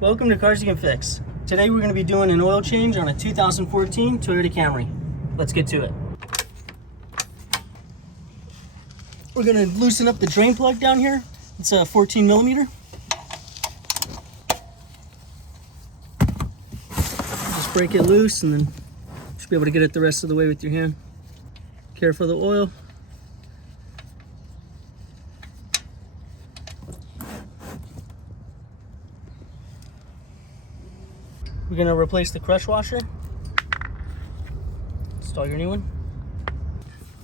Welcome to Cars You Can Fix. Today we're going to be doing an oil change on a 2014 Toyota Camry. Let's get to it. We're going to loosen up the drain plug down here. It's a 14 millimeter. Just break it loose and then you should be able to get it the rest of the way with your hand. Care for the oil. We're going to replace the crush washer. Install your new one.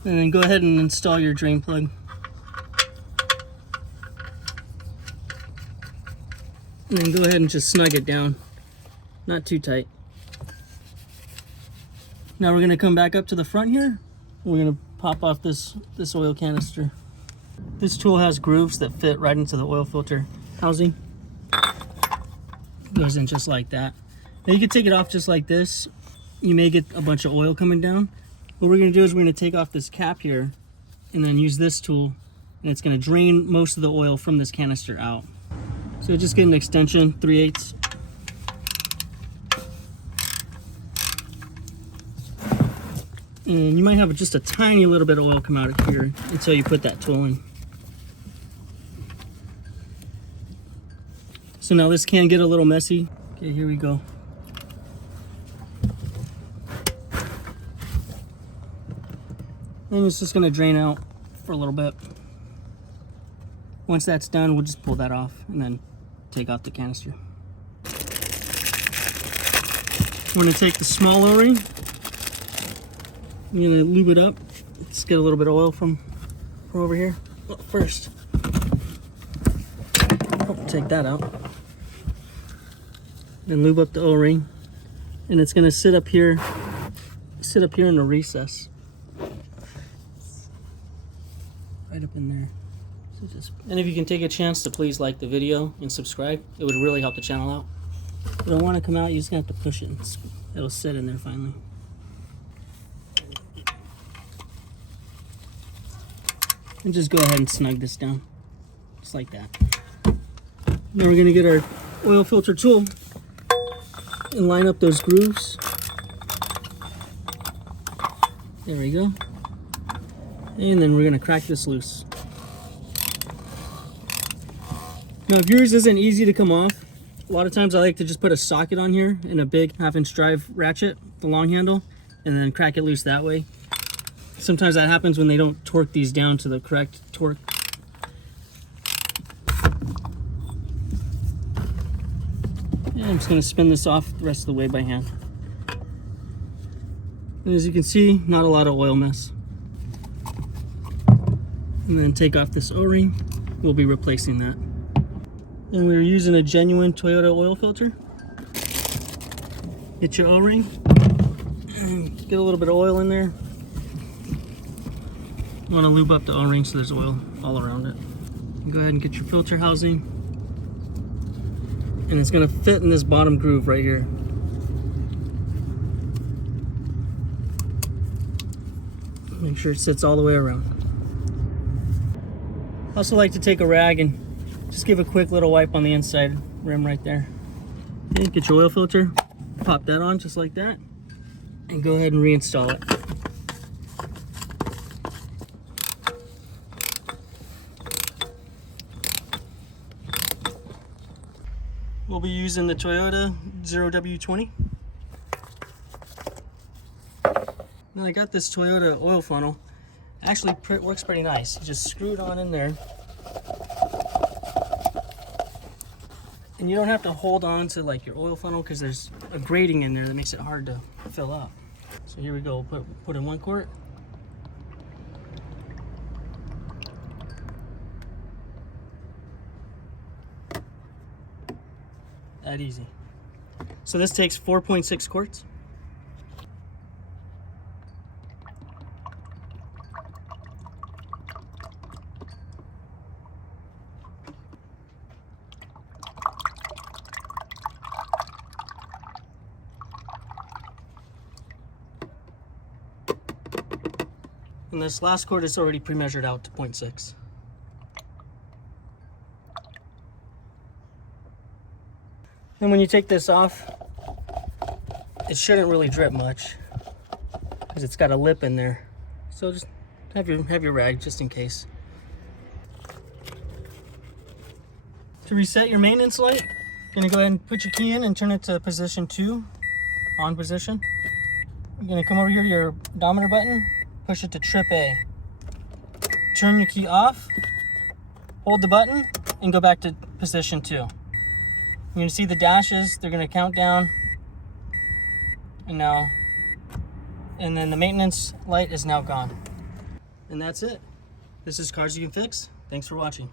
And then go ahead and install your drain plug. And then go ahead and just snug it down. Not too tight. Now we're going to come back up to the front here. We're going to pop off this oil canister. This tool has grooves that fit right into the oil filter housing. Goes in just like that. Now you can take it off just like this. You may get a bunch of oil coming down. What we're going to do is we're going to take off this cap here and then use this tool, and it's going to drain most of the oil from this canister out. So just get an extension, 3/8. And you might have just a tiny little bit of oil come out of here until you put that tool in. So now this can get a little messy. Okay, here we go. And it's just going to drain out for a little bit. Once that's done, we'll just pull that off and then take out the canister. We're going to take the small O-ring. I'm going to lube it up. Let's get a little bit of oil from over here. Well, first, take that out. Then lube up the O-ring. And it's going to sit up here in the recess. Right up in there. And if you can take a chance to please like the video and subscribe, it would really help the channel out. If you don't want to come out, you just have to push it. It'll sit in there finally. And just go ahead and snug this down, just like that. Now we're going to get our oil filter tool and line up those grooves. There we go. And then we're going to crack this loose. Now if yours isn't easy to come off, a lot of times I like to just put a socket on here and a big 1/2" drive ratchet, the long handle, and then crack it loose that way. Sometimes that happens when they don't torque these down to the correct torque. And I'm just going to spin this off the rest of the way by hand. And as you can see, not a lot of oil mess. And then take off this O-ring. We'll be replacing that. And we're using a genuine Toyota oil filter. Get your O-ring. Get a little bit of oil in there. You want to lube up the O-ring so there's oil all around it. And go ahead and get your filter housing. And it's going to fit in this bottom groove right here. Make sure it sits all the way around. I also like to take a rag and just give a quick little wipe on the inside rim right there. Okay, get your oil filter, pop that on just like that, and go ahead and reinstall it. We'll be using the Toyota 0W20. Now I got this Toyota oil funnel. Actually works pretty nice. You just screw it on in there. And you don't have to hold on to like your oil funnel because there's a grating in there that makes it hard to fill up. So here we go. We'll put in 1 quart. That easy. So this takes 4.6 quarts. And this last quart is already pre-measured out to 0.6. Then when you take this off, it shouldn't really drip much because it's got a lip in there. So just have your rag just in case. To reset your maintenance light, you're gonna go ahead and put your key in and turn it to position 2, on position. You're gonna come over here to your odometer button, push it to trip A. Turn your key off, hold the button, and go back to position 2. You're gonna see the dashes, they're gonna count down, and then the maintenance light is now gone. And that's it. This is Cars You Can Fix. Thanks for watching.